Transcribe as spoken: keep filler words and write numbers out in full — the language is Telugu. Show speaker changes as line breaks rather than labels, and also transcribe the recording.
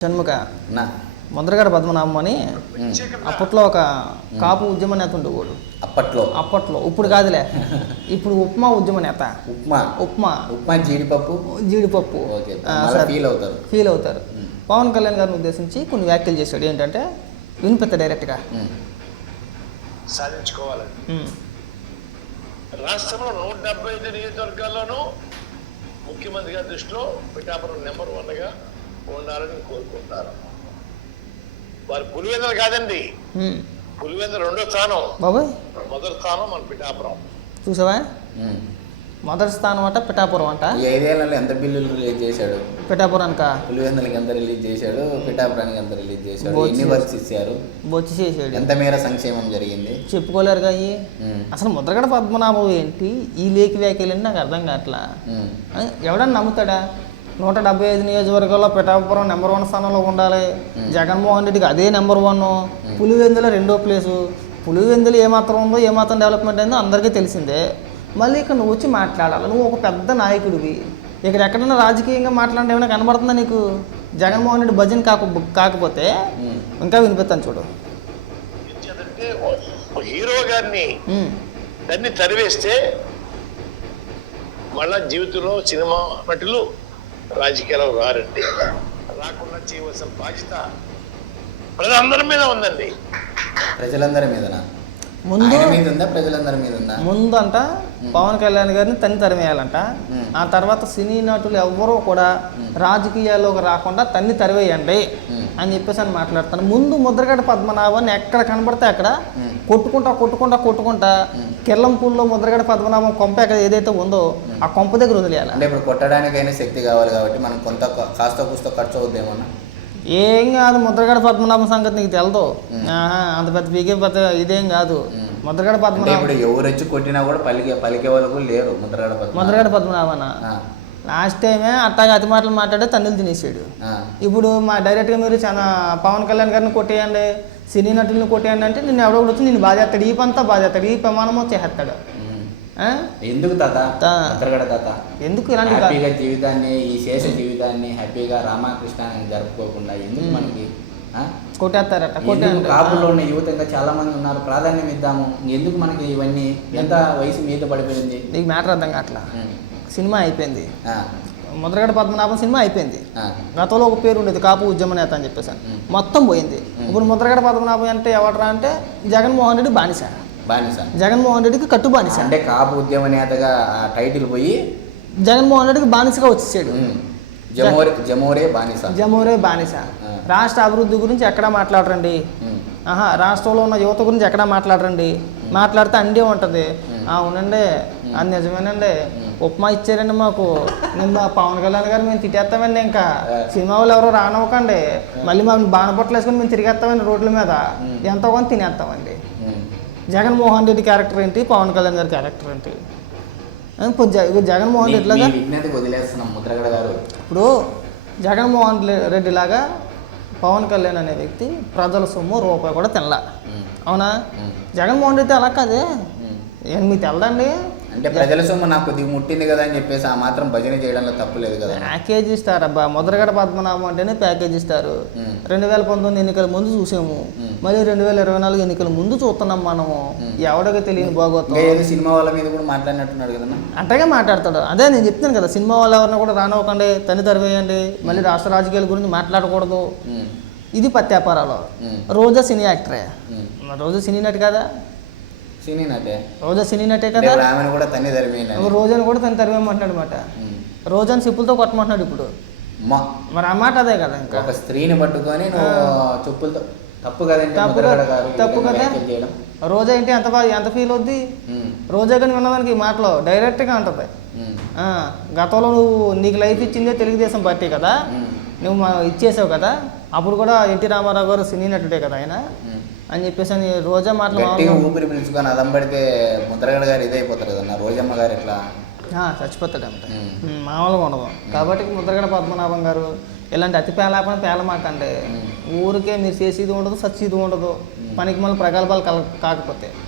షణ్ముఖ ముద్రగడ పద్మనాభం అని అప్పట్లో ఒక కాపు ఉద్యమ నేత ఉండేవాడు.
అప్పట్లో
అప్పట్లో ఇప్పుడు కాదులే, ఇప్పుడు ఉప్మా ఉద్యమ నేత.
ఉప్మా
ఉప్మా
ఉప్మా జీడిపప్పు
జీడిపప్పు
ఫీల్ అవుతారు
ఫీల్ అవుతారు పవన్ కళ్యాణ్ గారిని ఉద్దేశించి కొన్ని వ్యాఖ్యలు చేశాడు. ఏంటంటే వినిపిస్తా డైరెక్ట్గా.
సాధించుకోవాలని రాష్ట్రంలో నూట డెబ్బై ఐదు నియోజకవర్గాల్లోనూ ముఖ్యమంత్రి గారి దృష్టిలో పిఠాపురం నెంబర్ వన్గా ఉండాలని కోరుకుంటారు. వారు పులివెందులు కాదండి, పులివెందులు రెండో స్థానం,
బాబాయ్
మొదటి స్థానం మన పిఠాపురం.
చూసావా, మొదటి స్థానం అంట పిఠాపురం అంట.
ఈ ఐదేళ్లలో ఎంత బిల్లులు రిలీజ్ చేశాడు?
పిఠాపురానిక
పులివెందులకి ఎంత రిలీజ్ చేశాడు, పిఠాపురానికి ఎంత రిలీజ్ చేశాడు, ఎన్ని వర్క్స్ ఇచ్చారు,
బొచ్చి చేసాడు,
ఎంత మేర సంక్షేమం జరిగింది
చెప్పుకోలేరు అయ్యి. అసలు ముద్రగడ పద్మనాభం ఏంటి ఈ లేఖ వ్యాఖ్యలు ఏంటి నాకు అర్థం కావట్లా. ఎవడన్నా నమ్ముతాడా? నూట డెబ్బై ఐదు నియోజకవర్గాల్లో పిఠాపురం నెంబర్ వన్ స్థానంలో ఉండాలి. జగన్మోహన్ రెడ్డికి అదే నెంబర్ వన్, పులివెందుల రెండో ప్లేసు. పులివెందులు ఏమాత్రం ఉందో ఏమాత్రం డెవలప్మెంట్ అయిందో అందరికీ తెలిసిందే. మళ్ళీ ఇక్కడ నువ్వు వచ్చి మాట్లాడాలి. నువ్వు ఒక పెద్ద నాయకుడివి, ఇక్కడ ఎక్కడైనా రాజకీయంగా మాట్లాడే ఏమైనా కనబడుతుందా నీకు? జగన్మోహన్ రెడ్డి భజన కాక కాకపోతే ఇంకా వినిపిస్తాను చూడు.
హీరో గారిని దాన్ని తరివేస్తే మళ్ళా జీవితంలో సినిమా నటులు రాజకీయాల్లో రారండి. రాకుండా చేయవలసిన బాధ్యత ప్రజలందరి మీద ఉందండి.
ప్రజలందరి మీదనా?
ముందు
ప్రజలందరి మీద ఉందా?
ముందు అంట పవన్ కళ్యాణ్ గారిని తన్ని తరివేయాలంట. ఆ తర్వాత సినీ నటులు ఎవ్వరూ కూడా రాజకీయాల్లోకి రాకుండా తన్ని తరివేయండి అని చెప్పేసి అని మాట్లాడతాను. ముందు ముద్రగడ పద్మనాభాన్ని ఎక్కడ కనబడితే అక్కడ కొట్టుకుంటా కొట్టుకుంటా కొట్టుకుంటా కిర్లంపూల్లో ముద్రగడ పద్మనాభం కొంప ఎక్కడ ఏదైతే ఉందో ఆ కొంప దగ్గర వదిలేయాలి.
అంటే ఇప్పుడు కొట్టడానికైనా శక్తి కావాలి కాబట్టి మనం కొంత కాస్త కూస్తో ఖర్చు అవుద్దేమన్నా.
ఏం కాదు, ముద్రగడ పద్మనాభం సంగతి నీకు తెలదు. అంత పెద్ద పీకే పెద్ద ఇదేం కాదు. ముద్రగడ పద్మనాభం
ఇప్పుడు ఎవరు వచ్చి కొట్టినా కూడా పలికే పలికే వాళ్ళు లేరు. ముద్రగడ పద్మ
ముద్రగడ పద్మనాభన లాస్ట్ టైమే అట్టాగా అతి మాటలు మాట్లాడే తన్నులు తినేసాడు. ఇప్పుడు మా డైరెక్ట్గా మీరు చాలా పవన్ కళ్యాణ్ గారిని కొట్టేయండి, సినీ నటుల్ని కొట్టేయండి అంటే నేను ఎవడో వచ్చి నేను బాధేస్తాడు, ఈ పంతా బాధేస్తాడు, ఈ ప్రమాణమో చేస్తాడు.
ఎందుకు తాత ముద్రగడ తాత
ఎందుకు ఇలాంటి
హ్యాపీగా జీవితాన్ని ఈ శేష జీవితాన్ని హ్యాపీగా రామకృష్ణ జరుపుకోకుండా ఎందుకు మనకి
కొట్టేస్తారట?
కాపుల్లో ఉన్న యువత ఇంకా చాలా మంది ఉన్నారు, ప్రాధాన్యం ఇద్దాము. ఎందుకు మనకి ఇవన్నీ? ఎంత వయసు మీద పడిపోయింది
నీకు మ్యాటర్ అర్థం కావట్లా. సినిమా అయిపోయింది, ముద్రగడ పద్మనాభం సినిమా అయిపోయింది. గతంలో ఒక పేరు ఉండేది కాపు ఉద్యమ నేత అని చెప్పేసి, మొత్తం పోయింది. ఇప్పుడు ముద్రగడ పద్మనాభం అంటే ఎవడరా అంటే జగన్మోహన్ రెడ్డి బానిస.
బానిస
జగన్మోహన్ రెడ్డికి కట్టు బానిస.
అంటే కాపు ఉద్యమ నేతగా టైటిల్ పోయి
జగన్మోహన్ రెడ్డికి బానిసగా వచ్చేసాడు.
జమోరే జమోరే బానిస
జమోరే బానిస. రాష్ట్ర అభివృద్ధి గురించి ఎక్కడా మాట్లాడరండి. ఆహా, రాష్ట్రంలో ఉన్న యువత గురించి ఎక్కడా మాట్లాడరండి. మాట్లాడితే అండే ఉంటుంది. అవునండి, అది నిజమేనండి, ఉప్మా ఇచ్చారండి మాకు, మేము పవన్ కళ్యాణ్ గారు మేము తిట్టేస్తామండి, ఇంకా సినిమా వాళ్ళు ఎవరో రానవ్వకండి, మళ్ళీ మాకు బాణపట్లు వేసుకొని మేము తిరిగేస్తామండి రోడ్ల మీద, ఎంతో కొంత తినేస్తామండి. జగన్మోహన్ రెడ్డి క్యారెక్టర్ ఏంటి, పవన్ కళ్యాణ్ గారి క్యారెక్టర్ ఏంటి? జగన్మోహన్ రెడ్డి లాగా ఇప్పుడు జగన్మోహన్ రెడ్డి లాగా పవన్ కళ్యాణ్ అనే వ్యక్తి ప్రజల సొమ్ము రూపాయి కూడా తినలా, అవునా? జగన్మోహన్ రెడ్డి అలా కాదే, ఏం మీకు తెలదండి?
అంటే ప్రజల సొమ్ము నాకు కొద్దిగా ముట్టింది కదా అని చెప్పేసి ఆ మాత్రం భజన చేయడంలో తప్పు లేదు కదా.
ప్యాకేజ్ ఇస్తారు అబ్బా, ముద్రగడ పద్మనాభం అంటేనే ప్యాకేజ్ ఇస్తారు. రెండు వేల పంతొమ్మిది ఎన్నికల ముందు చూసాము, మళ్ళీ రెండు వేల ఇరవై నాలుగు ఎన్నికల ముందు చూస్తున్నాం మనము. ఎవడికి తెలియని బాగోతాం.
సినిమా వాళ్ళ మీద కూడా మాట్లాడినట్టున్నాడు కదా.
అంటగా మాట్లాడతాడు. అదే నేను చెప్తాను కదా, సినిమా వాళ్ళు ఎవరిని కూడా రానివ్వకండి, తని తరివేయండి, మళ్ళీ రాష్ట్ర రాజకీయాల గురించి మాట్లాడకూడదు. ఇది పత్యాపారాలు. రోజా సినీ యాక్టరే, రోజా సినీ నటి కదా.
సినీ నటే
రోజా సినీ నటే కదా.
కూడా తన్ని తరివేయండి,
రోజాని కూడా తను తరివేయమంటున్నాడు అనమాట. రోజాని చెప్పులతో కొట్టమంటున్నాడు ఇప్పుడు. మరి ఆ మాట అదే కదా. ఇంకా
ఒక స్త్రీని పట్టుకొని చెప్పులతో తప్పు కదండి,
తప్పు కదా. రోజా ఏంటి ఎంత బాగా ఎంత ఫీల్ అవుద్ది? రోజా కానీ విన్నదానికి ఈ మాటలో డైరెక్ట్గా ఉంటుంది. గతంలో నువ్వు నీకు లైఫ్ ఇచ్చిందే తెలుగుదేశం పార్టీ కదా, నువ్వు ఇచ్చేసావు కదా, అప్పుడు కూడా ఎన్టీ రామారావు గారు సినీ నటుడే కదా ఆయన అని చెప్పేసి అని రోజా మాటలు
ఊపిరి పిలుచుకొని అదం పడితే ముద్రగడ గారు ఇదైపోతారు కదన్నా, రోజమ్మ గారు ఇట్లా
చచ్చిపోతాడంట, మామూలుగా ఉండదు. కాబట్టి ముద్రగడ పద్మనాభం గారు ఇలాంటి అతి పేలాపన పేలమాకండి. ఊరికే మీరు చేసేది ఉండదు, సచ్చేది ఉండదు, పనికి మళ్ళీ ప్రగల్భాలు కల కాకపోతే